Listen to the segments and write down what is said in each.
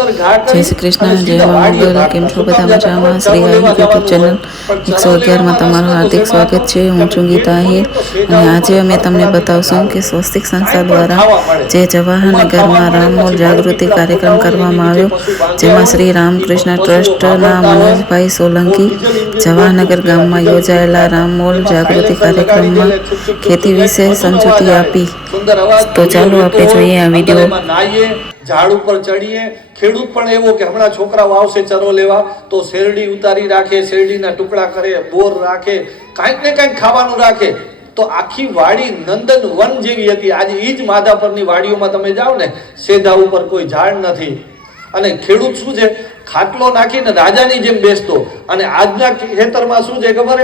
જય શ્રી કૃષ્ણ જય મોગલ કેમ છો બધા મજામાં? શ્રી લેવા યુટ્યુબ ચેનલ. એકસો અગિયારમાં તમારું હાર્દિક સ્વાગત છે. હું છું ગીતા આહિર અને આજે અમે તમને બતાવશું કે સ્વસ્તિક સંસ્થા દ્વારા જે જવાહરનગરમાં રામમૂળ જાગૃતિ કાર્યક્રમ કરવામાં આવ્યો જેમાં શ્રી રામકૃષ્ણ ટ્રસ્ટના મનોજભાઈ સોલંકી જવાહરનગર ગામમાં યોજાયેલા રામમૂળ જાગૃતિ કાર્યક્રમમાં ખેતી વિશે સમજૂતી આપી. તો ચાલો આપણે જોઈએ આ વીડિયો. ઝાડ ઉપર ચડીએ. ખેડૂત પણ એવો કે હમણાં છોકરાઓ આવશે ચરો લેવા, તો શેરડી ઉતારી રાખે, શેરડીના ટુકડા કરે, બોર રાખે, કાંઈક ને કાંઈક ખાવાનું રાખે. તો આખી વાડી નંદન વન જેવી હતી. આજે એ જ માધાપરની વાડીઓમાં તમે જાઓ ને, સેધા ઉપર કોઈ ઝાડ નથી. અને ખેડૂત શું છે? ખાટલો નાખીને રાજાની જેમ બેસતો. અને આજના ખેતરમાં શું છે ખબર?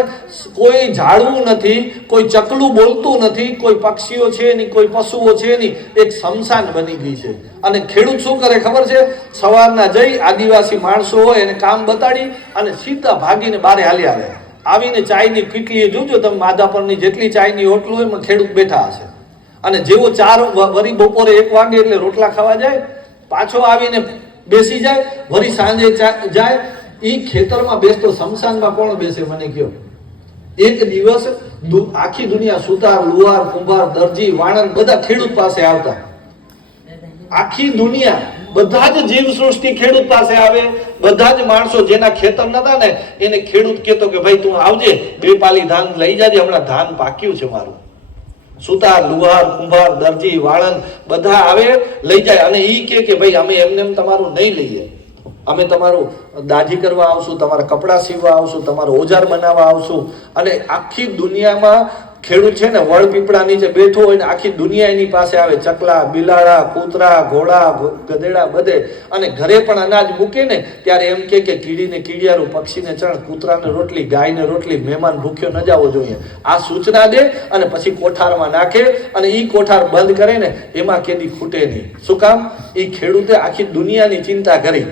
કોઈ ઝાડવું નથી, કોઈ ચકલું બોલતું નથી, કોઈ પક્ષીઓ છે નહીં, કોઈ પશુઓ છે નહીં. એક શમશાન બની ગઈ છે. અને ખેડૂત શું કરે ખબર છે? સવારના જઈ આદિવાસી માણસો હોય એને કામ બતાડી અને સીધા ભાગીને બારે હાલી આવે આવીને ચાયની કીટલી જોજો તમે માધાપરની જેટલી ચાયની હોટલ એમાં ખેડૂત બેઠા હશે. અને જેવો ચાર વરી બપોરે એક વાગે એટલે રોટલા ખાવા જાય, પાછો આવીને બેસી જાય, વળી સાંજે જાય એ ખેતરમાં બેસતો, શમશાનમાં કોણ બેસે મને કયો? એક દિવસ આખી દુનિયા સુતાર, લુહાર, કુંભાર, દરજી વાણંદ બધા ખેડૂત પાસે આવતા. આખી દુનિયા બધા જ જીવ સૃષ્ટિ ખેડૂત પાસે આવે, બધા જ માણસો જેના ખેતર નતા ને, એને ખેડૂત કહેતો કે, ભાઈ તું આવજે બે પાલી ધાન લઈ જાજે, હમણાં ધાન પાક્યું છે મારું. સુતાર લુહાર, કુંભાર, દરજી, વાળંદ બધા આવે, લઈ જાય. અને એ કે કે ભાઈ, અમે એમને એમ તમારું નહીં લઈએ. અમે તમારું દાઢી કરવા આવશું, તમારા કપડાં સીવવા આવશું, તમારો ઓજાર બનાવવા આવશું. અને આખી દુનિયામાં ખેડૂત છે ને વડ પીપળા નીચે બેઠો હોય ને આખી દુનિયા એની પાસે આવે, ચકલા, બિલાડા, કૂતરા, ઘોડા ગધેડા બધે. અને ઘરે પણ અનાજ મૂકે ને, ત્યારે એમ કે કે કીડીને કીડિયારું, પક્ષીને ચણ, કૂતરાને રોટલી, ગાયને રોટલી, મહેમાન ભૂખ્યો ન જવો જોઈએ. આ સૂચના દે અને પછી કોઠારમાં નાખે અને એ કોઠાર બંધ કરે ને, એમાં કેદી ખૂટે નહીં. શું કામ? એ ખેડૂતે આખી દુનિયાની ચિંતા કરી.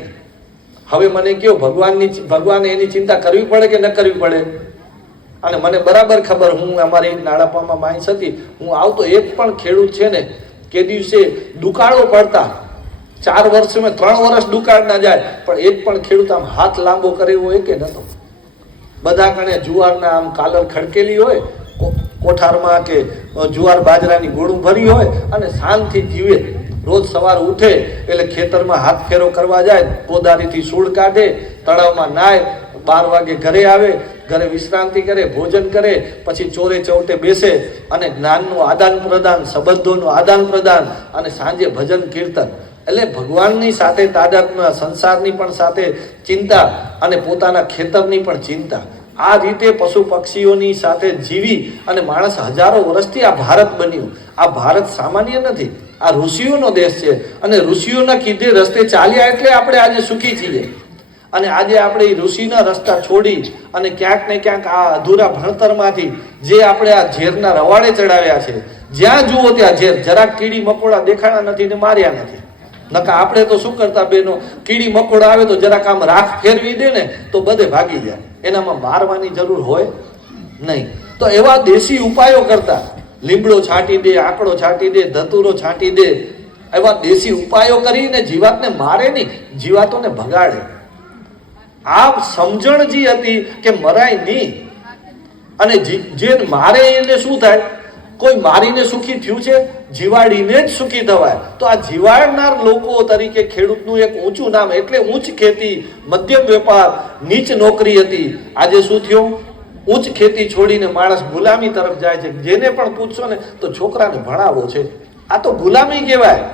હવે મને કયો ભગવાનની, ભગવાને એની ચિંતા કરવી પડે કે ન કરવી પડે? અને મને બરાબર ખબર, હું અમારી નાળાપામાં માહિતી હતી, હું આવતો એક પણ ખેડૂત છે ને, કે દિવસે દુકાળો પડતા, ચાર વર્ષમાં ત્રણ વર્ષ દુકાળ ના જાય, પણ એક પણ ખેડૂત આમ હાથ લાંબો કરે એવો કે નતો. બધા કણે જુવારના આમ કાલર ખડકેલી હોય કોઠારમાં કે જુવાર બાજરાની ગોળું ભરી હોય, અને શાંતિ જીવે. રોજ સવાર ઉઠે, એટલે ખેતરમાં હાથ ફેરો કરવા જાય કોદારીથી સૂળ કાઢે, તળાવમાં નાય, બાર વાગે ઘરે આવે ઘરે વિશ્રાંતિ કરે, ભોજન કરે, પછી ચોરે ચૌટે બેસે અને જ્ઞાનનું આદાન પ્રદાન, સંબંધોનું આદાન પ્રદાન અને સાંજે ભજન કીર્તન. એટલે ભગવાનની સાથે, તાદાત્મ્ય સંસારની પણ સાથે ચિંતા અને પોતાના ખેતરની પણ ચિંતા. આ રીતે પશુ પક્ષીઓની સાથે જીવી અને માણસ હજારો વર્ષથી આ ભારત બન્યું. આ ભારત સામાન્ય નથી. આ ઋષિઓનો દેશ છે અને ઋષિઓના કીધે રસ્તે ચાલ્યા એટલે આપણે આજે સુખી છીએ. અને આજે આપણે ઋષિના રસ્તા છોડી અને ક્યાંક ને ક્યાંક આ અધૂરા ભણતરમાંથી જે આપણે આ ઝેરના રવાડે ચડાવ્યા છે, જ્યાં જુઓ ત્યાં ઝેર, જરાક કીડી મકોડા દેખાણા નથી ને માર્યા નથી. નકા આપણે તો શું કરતા બેનો, કીડી મકોડા આવે તો જરાક આમ રાખ ફેરવી દે ને તો બધે ભાગી જાય. એનામાં મારવાની જરૂર હોય નહીં. તો એવા દેશી ઉપાયો કરતા, લીમડો છાંટી દે, આંકડો છાંટી દે, ધતુરો છાંટી દે, એવા દેશી ઉપાયો કરીને જીવાતને મારે નહીં, જીવાતોને ભગાડે. આ સમજણ જે હતી કે મરાય નહીં. અને જે મારે એને શું થાય? કોઈ મારીને સુખી થયું છે? જીવાડીને જ સુખી થવાય. તો આ જીવાડનાર લોકો તરીકે ખેડૂતનું એક ઊંચું નામ એટલે ઊંચ ખેતી, મધ્યમ વેપાર, નીચ નોકરી હતી. આજે શું થયું? ઉચ્ચ ખેતી છોડીને માણસ ગુલામી તરફ જાય છે. જેને પણ પૂછશો ને, તો છોકરાને ભણાવવો છે. આ તો ગુલામી કહેવાય.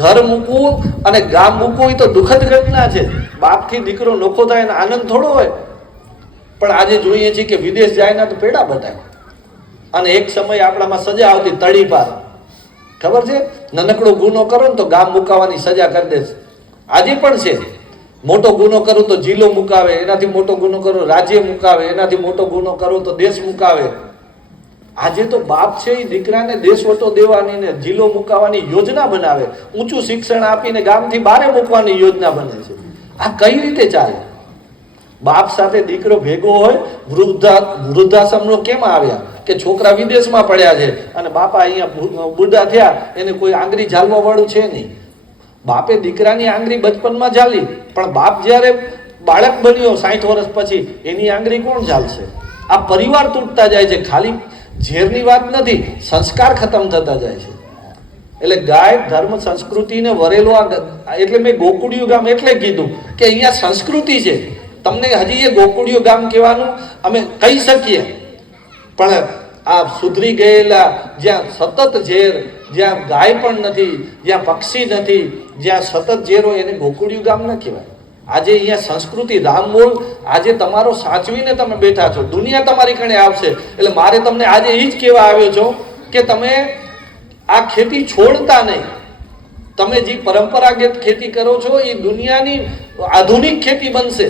ઘર મૂકવું અને ગામ મૂકવું એ તો દુઃખદ ઘટના છે. બાપથી દીકરો નોખો થાય એને આનંદ થોડો હોય. પણ આજે જોઈએ છીએ કે વિદેશ જાય તો પેડા ભટાય અને એક સમય આપણામાં સજા આવતી તળીપાર ખબર છે? નાનકડો ગુનો કરો ને તો ગામ મુકાવાની સજા કરી દે આજે પણ છે. મોટો ગુનો કરો તો જિલ્લો મુકાવે, એનાથી મોટો ગુનો કરો રાજ્ય મુકાવે, એનાથી મોટો ગુનો કરો તો દેશ મુકાવે. આજે તો બાપ છે એ દીકરાને દેશવટો દેવાની ને જિલ્લો મુકાવાની યોજના બનાવે. ઊંચું શિક્ષણ આપીને ગામથી બારે મૂકવાની યોજના બને છે. આ કઈ રીતે ચાલે? બાપ સાથે દીકરો ભેગો હોય, વૃદ્ધા, વૃદ્ધાશ્રમનો કેમ આવ્યા? કે છોકરા વિદેશમાં પડ્યા છે અને બાપા અહીંયા બુઢા થયા, એને કોઈ આંગળી ઝાલવા વાળું છે નહીં. બાપે દીકરાની આંગળી બચપનમાં ઝાલી, પણ બાપ જ્યારે બાળક બન્યો સાઠ વર્ષ પછી, એની આંગળી કોણ ઝાલશે? આ પરિવાર તૂટતા જાય છે. ખાલી ઝેરની વાત નથી, સંસ્કાર ખતમ થતા જાય છે. એટલે ગાય, ધર્મ, સંસ્કૃતિને વરેલો આ એટલે મેં ગોકુડિયું ગામ એટલે કીધું કે અહીંયા સંસ્કૃતિ છે. તમને હજી એ ગોકુડિયું ગામ કહેવાનું અમે કહી શકીએ. પણ આ સુધરી ગયેલા જ્યાં સતત ઝેર, જ્યાં ગાય પણ નથી, જ્યાં પક્ષી નથી, જ્યાં સતત ઝેર હોય એને ગોકુડિયું ગામ ન કહેવાય. આજે અહીંયા સંસ્કૃતિ રામ આજે તમારો સાચવીને તમે બેઠા છો. દુનિયા તમારી કણે આવશે. એટલે મારે તમને આજે એ જ કહેવા આવ્યો છો કે તમે આ ખેતી છોડતા નહીં. તમે જે પરંપરાગત ખેતી કરો છો એ દુનિયાની આધુનિક ખેતી બનશે.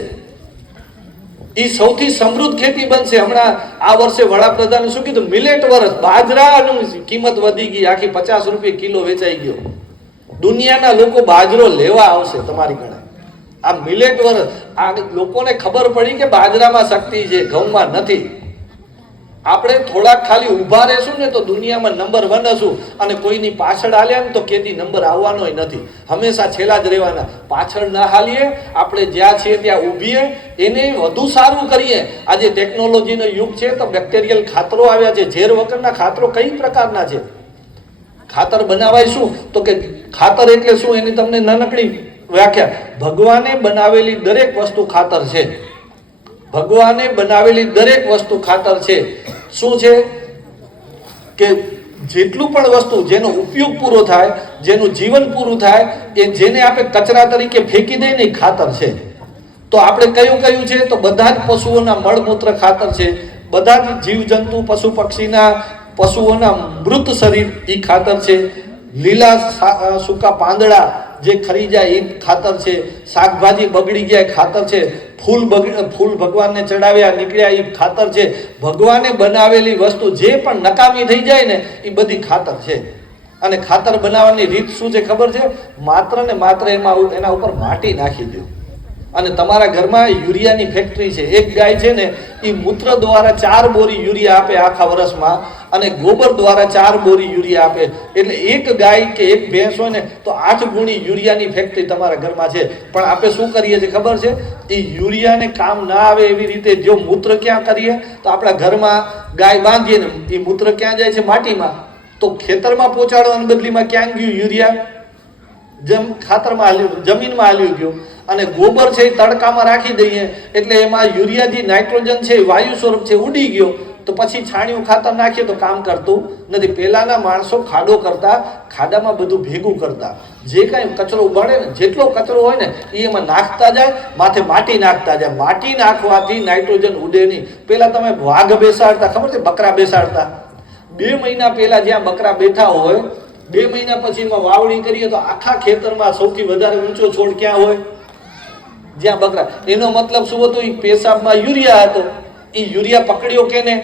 એ સૌથી સમૃદ્ધ ખેતી બનશે. હમણાં આ વર્ષે વડાપ્રધાને શું કીધું? મિલેટ વર્ષ બાજરાની કિંમત વધી ગઈ. આખી પચાસ રૂપિયા કિલો વેચાઈ ગયો. દુનિયાના લોકો બાજરો લેવા આવશે તમારી કણે આ મિલેટ વર્ષ આ લોકોને ખબર પડી કે બાજરામાં શક્તિ છે, ઘઉંમાં નથી. આપણે થોડાક ખાલી ઊભા રહેશું ને તો દુનિયામાં નંબર વન હશું. અને કોઈની પાછળ હાલ્યા ને તો કેદી નંબર આવવાનો નથી. હંમેશા છેલ્લા જ રહેવાના. પાછળ ના હાલીએ, આપણે જ્યાં છીએ ત્યાં ઊભીએ, એને વધુ સારું કરીએ. આજે ટેકનોલોજીનો યુગ છે તો બેક્ટેરિયલ ખાતરો આવ્યા છે. ઝેર વગરના ખાતરો કઈ પ્રકારના છે? ખાતર બનાવાય શું? તો કે ખાતર એટલે શું? એની તમને નાનકડી વ્યાખ્યા. ભગવાને બનાવેલી દરેક વસ્તુ ખાતર છે. ભગવાને બનાવેલી દરેક વસ્તુ ખાતર છે. શું છે? કે જેટલું પણ વસ્તુ જેનો ઉપયોગ પૂરો થાય, જેનું જીવન પૂરું થાય, એ જેને આપણે કચરા તરીકે ફેંકી દઈએ ને એ ખાતર છે. તો આપણે કયું કયું છે? તો બધા જ પશુઓના મળમૂત્ર ખાતર છે. બધા જ જીવજંતુ, પશુ પક્ષીના, પશુઓના મૃત શરીર એ ખાતર છે. લીલા સૂકા પાંદડા જે ખરી જાય એ ખાતર છે. શાકભાજી બગડી ગયા ખાતર છે. ફૂલ બગડ, ફૂલ ભગવાનને ચડાવ્યા, નીકળ્યા એ ખાતર છે. ભગવાને બનાવેલી વસ્તુ જે પણ નકામી થઈ જાય ને એ બધી ખાતર છે. અને ખાતર બનાવવાની રીત શું છે ખબર છે? માત્ર ને માત્ર એમાં એના ઉપર માટી નાખી દો. અને તમારા ઘરમાં યુરિયાની ફેક્ટરી છે. એક ગાય છે ને એ મૂત્ર દ્વારા ચાર બોરી યુરિયા આપે આખા વર્ષમાં. અને ગોબર દ્વારા ચાર બોરી યુરિયા આપે. એટલે એક ગાય કે એક ભેંસ હોય ને, તો આઠ ગુણી યુરિયાની ફેક્ટરી તમારા ઘરમાં છે. પણ આપણે શું કરીએ છીએ ખબર છે? એ યુરિયાને કામ ના આવે એવી રીતે જો મૂત્ર ક્યાં કરીએ, તો આપણા ઘરમાં ગાય બાંધીએ ને, એ મૂત્ર ક્યાં જાય છે? માટીમાં. તો ખેતરમાં પહોંચાડવાની બદલીમાં ક્યાં ગયું યુરિયા? જેમ ખાતરમાં હાલ્યું, જમીનમાં હાલ્યું ગયું. અને ગોબર છે એ તડકામાં રાખી દઈએ, એટલે એમાં યુરિયા જે નાઇટ્રોજન છે વાયુ સ્વરૂપ છે ઉડી ગયો. તો પછી છાણિયું ખાતર નાખીએ તો કામ કરતું નથી. પહેલાના માણસો ખાડો કરતા, ખાડામાં બધું ભેગું કરતા. જે કાંઈ કચરો બળે ને, જેટલો કચરો હોય ને એ એમાં નાખતા જાય, માથે માટી નાખતા જાય. માટી નાખવાથી નાઇટ્રોજન ઉડે નહીં. પહેલાં તમે વાઘ બેસાડતા, ખબર છે? બકરા બેસાડતા. બે મહિના પહેલાં જ્યાં બકરા બેઠા હોય, બે મહિના પછી એમાં વાવણી કરીએ તો આખા ખેતરમાં સૌથી વધારે ઊંચો છોડ ક્યાં હોય? જ્યાં બકરા. એનો મતલબ શું હતો? એ પેશાબમાં યુરિયા હતો. એ યુરિયા પકડ્યો કેને?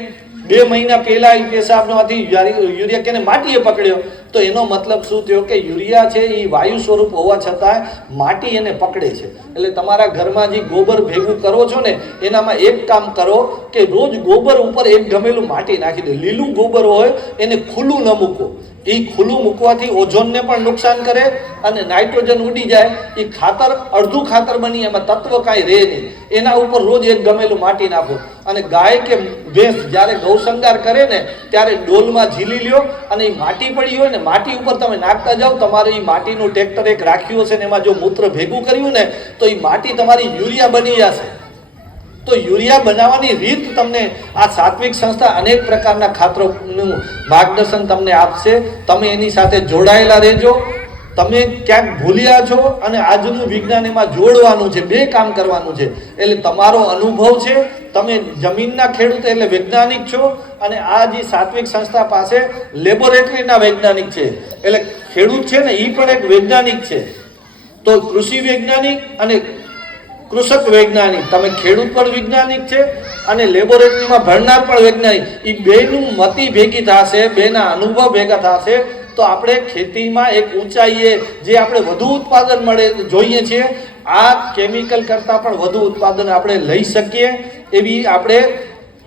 બે મહિના પહેલા એ પેશાબમાંથી યુરિયા કેને માટીએ પકડ્યો? તો એનો મતલબ શું થયો કે યુરિયા છે એ વાયુ સ્વરૂપ હોવા છતાં માટી એને પકડે છે. એટલે તમારા ઘરમાં જે ગોબર ભેગું કરો છો ને, એનામાં એક કામ કરો કે રોજ ગોબર ઉપર એક ગમેલું માટી નાખી દો. લીલું ગોબર હોય એને ખુલ્લું ન મૂકો. એ ખુલ્લું મૂકવાથી ઓઝોનને પણ નુકસાન કરે અને નાઇટ્રોજન ઉડી જાય એ ખાતર, અડધું ખાતર બની, એમાં તત્વ કાંઈ રહે નહીં. એના ઉપર રોજ એક ગમેલું માટી નાખો. અને ગાય કે ભેંસ જ્યારે ગૌશંગાર કરે ને, ત્યારે ડોલમાં ઝીલી લ્યો અને એ માટી પડી હોય ને, માટી ઉપર તમે નાખતા જાઓ, તમારે એ માટીનું ટ્રેક્ટર એક રાખ્યું હશે ને, એમાં જો મૂત્ર ભેગું કર્યું ને, તો એ માટી તમારી યુરિયા બની જશે. તો યુરિયા બનાવવાની રીત તમને આ સાત્વિક સંસ્થા અનેક પ્રકારના ખાતરોનું માર્ગદર્શન તમને આપશે. તમે એની સાથે જોડાયેલા રહેજો. તમે ક્યાંક ભૂલ્યા છો અને આજનું વિજ્ઞાન એમાં જોડવાનું છે, બે કામ કરવાનું છે. એટલે તમારો અનુભવ છે, તમે જમીનના ખેડૂત એટલે વૈજ્ઞાનિક છો અને આ જે સાત્વિક સંસ્થા પાસે લેબોરેટરીના વૈજ્ઞાનિક છે. એટલે ખેડૂત છે ને એ પણ એક વૈજ્ઞાનિક છે. તો કૃષિ વૈજ્ઞાનિક અને કૃષક વૈજ્ઞાનિક. તમે ખેડૂત પણ વૈજ્ઞાનિક છે અને લેબોરેટરીમાં ભણનાર પણ વૈજ્ઞાનિક. એ બેનું મતી ભેગી થશે, બેના અનુભવ ભેગા થશે, તો આપણે ખેતીમાં એક ઊંચાઈએ જે આપણે વધુ ઉત્પાદન મળે જોઈએ છીએ આ કેમિકલ કરતાં પણ વધુ ઉત્પાદન આપણે લઈ શકીએ એવી આપણે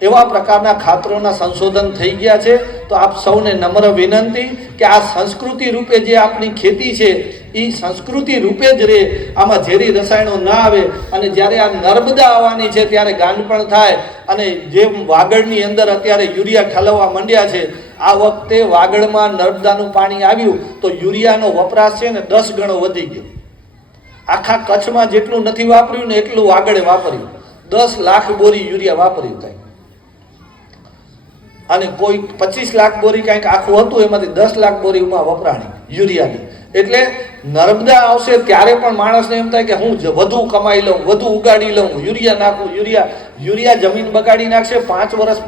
એવા પ્રકારના ખાતરોના સંશોધન થઈ ગયા છે. તો આપ સૌને નમ્ર વિનંતી કે આ સંસ્કૃતિ રૂપે જે આપણી ખેતી છે, એ સંસ્કૃતિ રૂપે જ રહે આમાં ઝેરી રસાયણો ના આવે અને જ્યારે આ નર્મદા આવવાની છે ત્યારે ગાંડપણ થાય અને જેમ વાગડની અંદર અત્યારે યુરિયા ઠલવવા માંડ્યા છે, આ વખતે વાગડમાં નર્મદાનું પાણી આવ્યું તો યુરિયાનો વપરાશ છે ને દસ ગણો વધી ગયો. આખા કચ્છમાં જેટલું નથી વાપર્યું ને એટલું વાગડે વાપર્યું. દસ લાખ બોરી યુરિયા વાપર્યું કંઈક અને કોઈ પચીસ લાખ બોરી કાંઈક આખું હતું, એમાંથી દસ લાખ બોરીમાં વપરાણી, યુરિયાની. એટલે નર્મદા આવશે ત્યારે પણ માણસને એમ થાય કે હું વધુ કમાઈ લઉં, વધુ ઉગાડી લઉં, યુરિયા નાખું, યુરિયા યુરિયા જમીન બગાડી નાખશે, પાંચ વર્ષ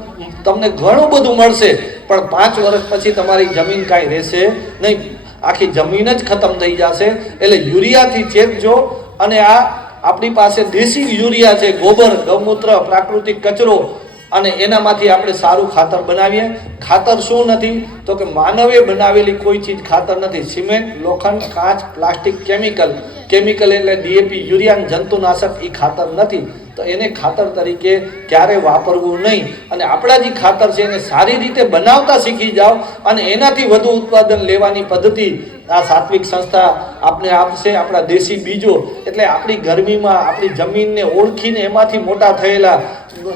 તમને ઘણું બધું મળશે, પણ પાંચ વર્ષ પછી તમારી જમીન કાંઈ રહેશે નહીં. આખી જમીન જ ખતમ થઈ જશે. એટલે યુરિયાથી ચેતજો અને આ આપણી પાસે દેશી યુરિયા છે, ગોબર, ગૌમૂત્ર, પ્રાકૃતિક કચરો અને એનામાંથી આપણે સારું ખાતર બનાવીએ. ખાતર શું નથી? તો કે માનવે બનાવેલી કોઈ ચીજ ખાતર નથી. સિમેન્ટ, લોખંડ, કાચ, પ્લાસ્ટિક, કેમિકલ. કેમિકલ એટલે ડીએપી, યુરિયા જંતુનાશક એ ખાતર નથી. તો એને ખાતર તરીકે ક્યારે વાપરવું નહીં. અને આપણા જે ખાતર છે એને સારી રીતે બનાવતા શીખી જાઓ અને એનાથી વધુ ઉત્પાદન લેવાની પદ્ધતિ આ સાત્વિક સંસ્થા આપને આપશે. આપણા દેશી બીજો એટલે આપણી ગરમીમાં આપણી જમીનને ઓળખીને એમાંથી મોટા થયેલા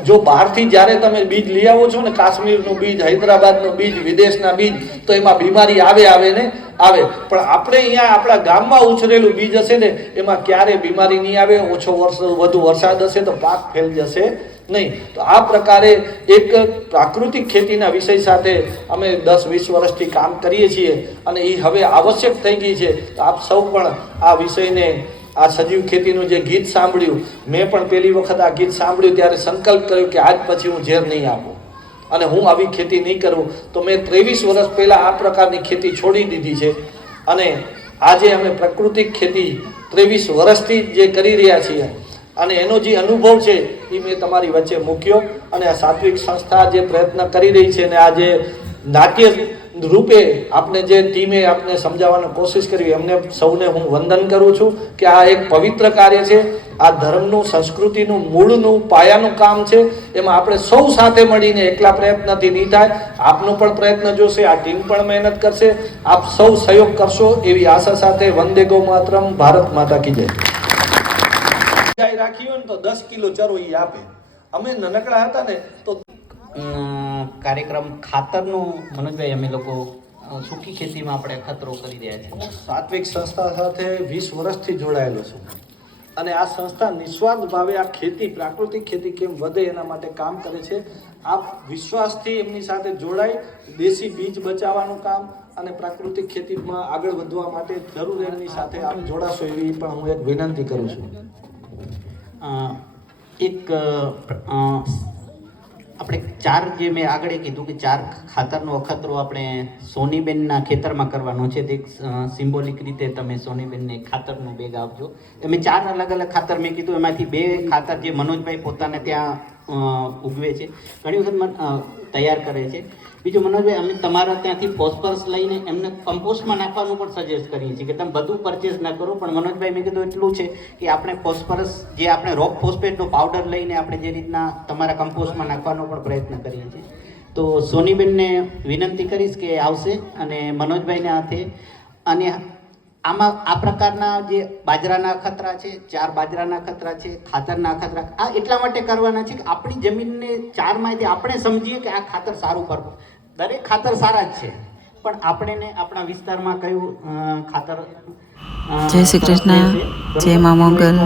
જો બહારથી જ્યારે તમે બીજ લઈ આવો છો ને કાશ્મીરનું બીજ, હૈદરાબાદનું બીજ, વિદેશના બીજ, તો એમાં બીમારી આવે આવે ને આવે. પણ આપણે અહીંયા આપણા ગામમાં ઉછરેલું બીજ હશે ને, એમાં ક્યારે બીમારી નહીં આવે, ઓછો વર્ષ, વધુ વરસાદ હશે તો પાક ફેલ જશે નહીં. તો આ પ્રકારે એક પ્રાકૃતિક ખેતીના વિષય સાથે અમે દસ, વીસ વર્ષથી કામ કરીએ છીએ અને એ હવે આવશ્યક થઈ ગઈ છે. તો આપ સૌ પણ આ વિષયને, આ સજીવ ખેતીનું જે ગીત સાંભળ્યું, મેં પણ પહેલી વખત આ ગીત સાંભળ્યું, ત્યારે સંકલ્પ કર્યો કે આજ પછી હું ઝેર નહીં આપું. અને હું આવી ખેતી નહીં કરું, તો મેં ત્રેવીસ વર્ષ પહેલાં આ પ્રકારની ખેતી છોડી દીધી છે. અને આજે અમે પ્રાકૃતિક ખેતી ત્રેવીસ વર્ષથી જે કરી રહ્યા છીએ. અને એનો જે અનુભવ છે, એ મેં તમારી વચ્ચે મૂક્યો. અને આ સાત્વિક સંસ્થા જે પ્રયત્ન કરી રહી છે અને આ જે નાટ્ય રૂપે આપણે જે ટીમે આપને સમજાવવાની કોશિશ કરી એમને સૌને હું વંદન કરું છું કે આ એક પવિત્ર કાર્ય છે આ ધર્મનું સંસ્કૃતિનું મૂળનું પાયાનું કામ છે. એમાં આપણે સૌ સાથે મળીને એકલા પ્રયત્નથી નહીં થાય. આપનો પણ પ્રયત્ન જોશે આ ટીમ પણ મહેનત કરશે. આપ સૌ સહયોગ કરશો એવી આશા સાથે વંદે ગૌ માતરમ ભારત માતા કી જય. ગાય રાખી હોય ને તો દસ કિલો ચરો એ આપે. અમે નાનકડા હતા ને તો કાર્યક્રમ ખાતરનું મનોજભાઈ અમે લોકો સૂકી ખેતીમાં આપણે ખતરો કરી રહ્યા છીએ. સાત્વિક સંસ્થા સાથે વીસ વર્ષથી જોડાયેલો છું. અને આ સંસ્થા નિસ્વાર્થ ભાવે આ ખેતી પ્રાકૃતિક ખેતી કેમ વધે એના માટે કામ કરે છે. આ વિશ્વાસથી એમની સાથે જોડાઈ દેશી બીજ બચાવવાનું કામ અને પ્રાકૃતિક ખેતીમાં આગળ વધવા માટે જરૂર એમની સાથે આપ જોડાશો એવી પણ હું એક વિનંતી કરું છું. એક આપણે ચાર જે મેં આગળ કીધું કે ચાર ખાતરનો અખતરો આપણે સોનીબેનના ખેતરમાં કરવાનો છે, તે સિમ્બોલિક રીતે તમે સોનીબેનને ખાતરનું બેગ આપજો. તમે ચાર અલગ અલગ ખાતર મેં કીધું, એમાંથી બે ખાતર જે મનોજભાઈ પોતાને ત્યાં ઉગવે છે. ઘણી વખત તૈયાર કરે છે. બીજું મનોજભાઈ, અમે તમારા ત્યાંથી ફોસ્ફરસ લઈને એમને કમ્પોસ્ટમાં નાખવાનું પણ સજેસ્ટ કરીએ છીએ કે તમે બધું પરચેસ ના કરો, પણ મનોજભાઈ મેં કીધું એટલું છે કે આપણે ફોસ્ફરસ જે આપણે રોક ફોસ્ફેટનો પાવડર લઈને આપણે જે રીતના તમારા કમ્પોસ્ટમાં નાખવાનો પણ પ્રયત્ન કરીએ છીએ. તો સોનીબેનને વિનંતી કરીશ કે આવશે અને મનોજભાઈને હાથે અને આમાં આ પ્રકારના જે બાજરાના ખતરા છે ચાર બાજરાના ખતરા છે ખાતરના ખતરા આ એટલા માટે કરવાના છે કે આપણી જમીનને ચાર ચારમાંથી આપણે સમજીએ કે આ ખાતર સારું કરવું દરેક ખાતર સારા જ છે. પણ આપણે ને આપણા વિસ્તારમાં કયું ખાતર જય શ્રી કૃષ્ણ. જય મા મોગલ.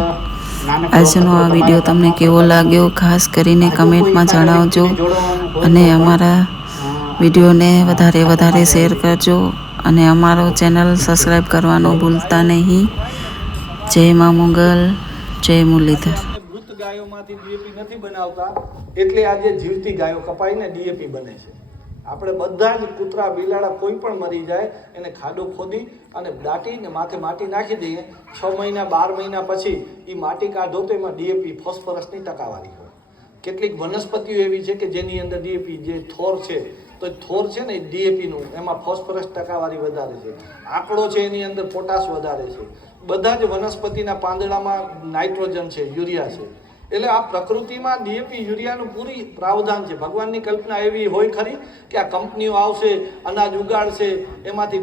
આજનો આ વીડિયો તમને કેવો લાગ્યો? ખાસ કરીને કમેન્ટમાં જણાવજો. અને અમારા વિડીયોને વધારે વધારે શેર કરજો. અને અમારો ચેનલ સબસ્ક્રાઈબ કરવાનું ભૂલતા નહીં. જય મા મુગલ, જય મુરલીધર. મૃત ગાયોમાંથી ડીએપી નથી બનાવતા, એટલે આજે જીવતી ગાયો કપાઈને ડીએપી બને છે. આપણે બધા જ કૂતરા, બિલાડા કોઈ પણ મરી જાય, એને ખાડો ખોદી અને દાટીને માથે માટી નાખી દઈએ. છ મહિના, બાર મહિના પછી એ માટી કાઢો તો એમાં ડીએપી ફોસ્ફરસની ટકાવારી હોય. કેટલીક વનસ્પતિઓ એવી છે કે જેની અંદર ડીએપી જે થોર છે તો થોર છે ને ડીએપીનું, એમાં ફોસ્ફરસ ટકાવારી વધારે છે. આંકડો છે એની અંદર પોટાશ વધારે છે. બધા જ વનસ્પતિના પાંદડામાં નાઇટ્રોજન છે, યુરિયા છે. એટલે આ પ્રકૃતિમાં ડીએપી, યુરિયાનું પૂરી પ્રાવધાન છે. ભગવાનની કલ્પના એવી હોય ખરી કે આ કંપનીઓ આવશે, અનાજ ઉગાડશે, એમાંથી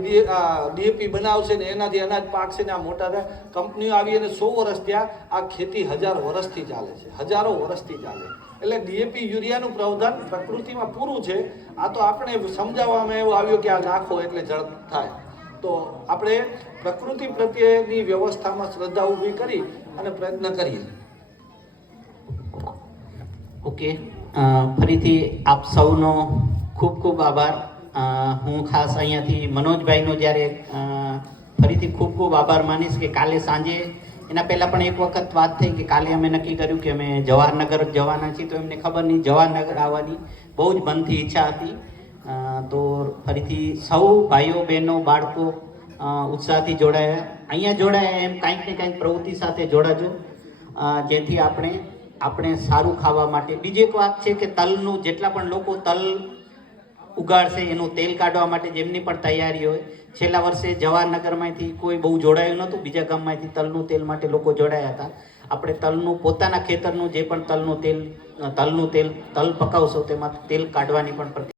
ડીએપી બનાવશે ને એનાથી અનાજ પાકશે ને આ મોટા કંપનીઓ આવી અને સો વર્ષ ત્યાં આ ખેતી હજાર વર્ષથી ચાલે છે. હજારો વર્ષથી ચાલે એટલે ડીએપી યુરિયાનું પ્રાવધાન પ્રકૃતિમાં પૂરું છે. આ તો આપણે સમજાવવામાં એવું આવ્યું કે આ નાખો એટલે ઝડપ થાય. તો આપણે પ્રકૃતિ પ્રત્યેની વ્યવસ્થામાં શ્રદ્ધા ઊભી કરી અને પ્રયત્ન કરીએ. ઓકે. ફરીથી આપ સૌનો ખૂબ ખૂબ આભાર. હું ખાસ અહીંયાથી મનોજભાઈનો જ્યારે ફરીથી ખૂબ ખૂબ આભાર માનીશ કે કાલે સાંજે એના પહેલાં પણ એક વખત વાત થઈ કે કાલે અમે નક્કી કર્યું કે અમે જવાહરનગર જવાના છીએ, તો એમને ખબર નહીં, જવાહરનગર આવવાની બહુ જ મનથી ઈચ્છા હતી. તો ફરીથી સૌ ભાઈઓ, બહેનો, બાળકો ઉત્સાહથી જોડાયા. અહીંયા જોડાયા એમ કાંઈક ને કાંઈક પ્રવૃત્તિ સાથે જોડાજો. જેથી આપણે આપણે સારું ખાવા માટે. બીજી એક વાત છે કે તલનું જેટલા પણ લોકો તલ ઉગાડશે, એનું તેલ કાઢવા માટે જેમની પણ તૈયારી હોય છેલ્લા વર્ષે જવાહરનગરમાંથી કોઈ બહુ જોડાયું નહોતું. બીજા ગામમાંથી તલનું તેલ માટે લોકો જોડાયા હતા. આપણે તલનું પોતાના ખેતરનું જે પણ તલનું તેલ તલનું તેલ, તલ પકાવશો તેમાં તેલ કાઢવાની પણ પ્રક્રિયા